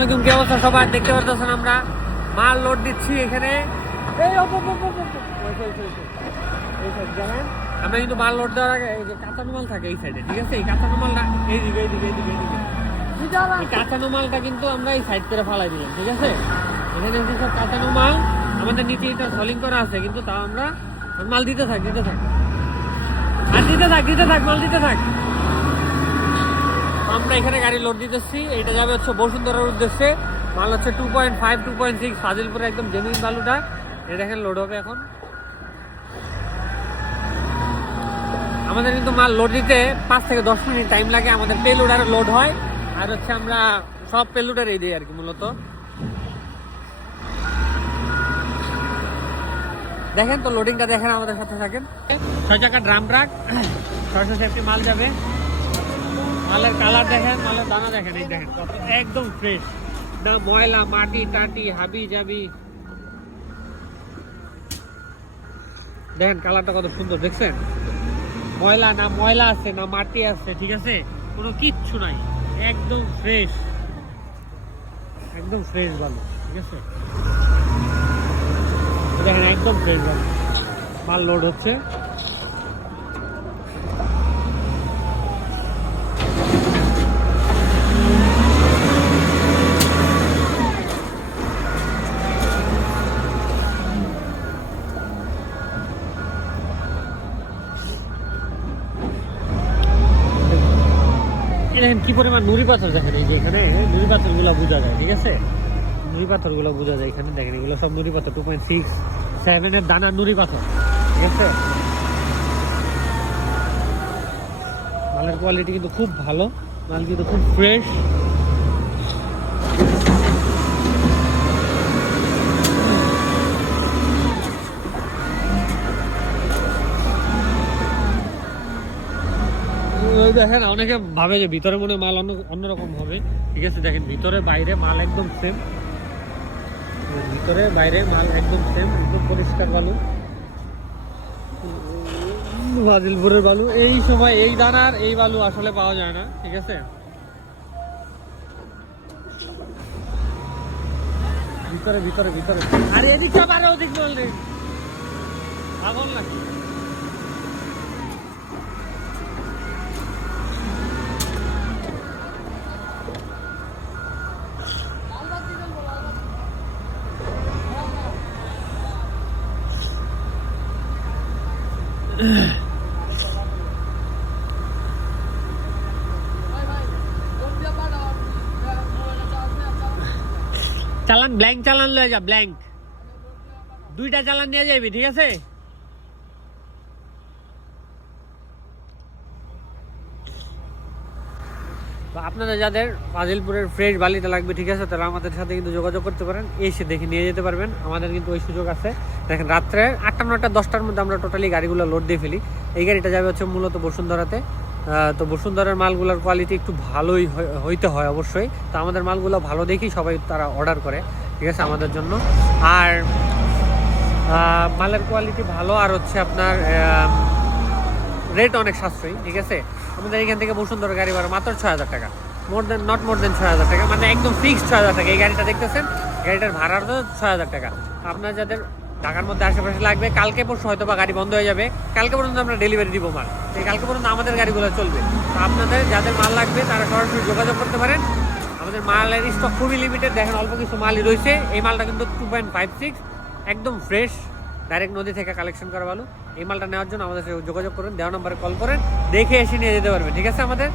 আলাইকুম, কি অবস্থা সবার? দেখতে পারতেছেন আমরা মাল লোড দিচ্ছি এখানে। আমরা কিন্তু মাল লোড দেওয়ার আগে এই যে কাঁচানো মাল থাকে এই সাইডে, ঠিক আছে? এই কাঁচানো মালটা এইদিকে এই কাঁচানো মালটা কিন্তু আমরা এই সাইড করে ফালাই দিলাম, ঠিক আছে? এখানে সব কাঁচানো মাল আমাদের নিচে এটা সলিং করা আছে, কিন্তু তাও আমরা মাল দিতে থাক আর দিতে থাক মাল দিতে থাক। আমরা এখানে গাড়ি লোড দিতেছি, এটা যাবে হচ্ছে বসুন্ধরার উদ্দেশ্যে। মাল হচ্ছে 2.5 2.6 ফাজিলপুরে একদম জেনুইন বালুটা। এটা এখানে লোড হবে এখন। আমাদের কিন্তু মাল লোড দিতে 5 থেকে 10 মিনিট টাইম লাগে। আমাদের পেলোডারে লোড হয়, আর হচ্ছে আমরা সব পেলোডারেই দিই আর কি মূলত। দেখেন তো লোডিংটা দেখেন, আমাদের সাথে থাকেন। 6 চাকা ড্রাম ট্রাক, 600 সেফটি মাল যাবে। মালের কালার দেখেন, মালের দানা দেখেন, এই দেখেন কত একদম ফ্রেশ, না ময়লা মাটি টাটি হাবি যাবি। দেখেন কালারটা কত সুন্দর, দেখছেন? ময়লা না ময়লা আছে না মাটি আছে, ঠিক আছে? কোনো কিচ্ছু নাই, একদম ফ্রেশ বালু, ঠিক আছে? দেখেন একদম ফ্রেশ বালু, মাল লোড হচ্ছে। দেখেন কি পরিমাণ নুড়ি পাথর, দেখেন এই যে এখানে নুড়ি পাথর গুলা বোঝা যায়, ঠিক আছে? নুড়ি পাথর গুলা বোঝা যায় এখানে, দেখেন এগুলো সব নুড়ি পাথর। 2.67 এর দানা নুড়ি পাথর, ঠিক আছে? মালের কোয়ালিটি কিন্তু খুব ভালো, মাল কিন্তু খুব ফ্রেশ। দেখেন অনেকে ভাবে যে ভিতরে মনে মাল অন্যরকম হবে, ঠিক আছে? দেখেন ভিতরে বাইরে মাল একদম সেম, ভিতরে বাইরে মাল একদম সেম, একদম পরিষ্কার বালু, ফাজিলপুরের বালু। এই সময় এই দানার এই বালু আসলে পাওয়া যায় না, ঠিক আছে? ভিতরে আর এদিকে পারে ওদিক বললে পাগল নাকি? চালান ব্ল্যাঙ্ক চালান লয়ে যা, ব্ল্যাঙ্ক 2টা চালান নিয়ে যাবি, ঠিক আছে? তো আপনারা যাদের ফাজিলপুরের ফ্রেশ বালিটা লাগবে, ঠিক আছে, তারা আমাদের সাথে কিন্তু যোগাযোগ করতে পারেন, এসে দেখে নিয়ে যেতে পারবেন। আমাদের কিন্তু ওই সুযোগ আছে। দেখেন রাত্রে 8টা 9টা 10টার মধ্যে আমরা টোটালি গাড়িগুলো লোড দিয়ে ফেলি। এই গাড়িটা যাবে হচ্ছে মূলত বসুন্ধরাতে। তো বসুন্ধরার মালগুলোর কোয়ালিটি একটু ভালোই হইতে হয় অবশ্যই। তো আমাদের মালগুলো ভালো দেখেই সবাই তারা অর্ডার করে, ঠিক আছে, আমাদের জন্য। আর মালের কোয়ালিটি ভালো, আর হচ্ছে আপনার রেট অনেক সাশ্রয়ী, ঠিক আছে? আমাদের এখান থেকে বসুন্ধরা গাড়ি ভাড়া মাত্র 6,000 টাকা, মোর দেন 6,000 টাকা, মানে একদম ফিক্সড 6,000 টাকা। এই গাড়িটা দেখতেছেন, গাড়িটার ভাড়া তো 6,000 টাকা। আপনার যাদের ঢাকার মধ্যে আশেপাশে লাগবে, কালকে পরশু হয়তো বা গাড়ি বন্ধ হয়ে যাবে, কালকে পর্যন্ত আমরা ডেলিভারি দিব মাল, এই কালকে পর্যন্ত আমাদের গাড়িগুলো চলবে। তো আপনাদের যাদের মাল লাগবে তারা সরাসরি যোগাযোগ করতে পারেন। আমাদের মালের স্টক খুবই লিমিটেড, দেখেন অল্প কিছু মালই রয়েছে। এই মালটা কিন্তু 2.56 একদম ফ্রেশ, ডাইরেক্ট নদী থেকে কালেকশন করা বালু। এই মালটা নেওয়ার জন্য আমাদের সাথে যোগাযোগ করুন, দেওয়া নম্বরে কল করেন, দেখে এসে নিয়ে যেতে পারবেন, ঠিক আছে? আমাদের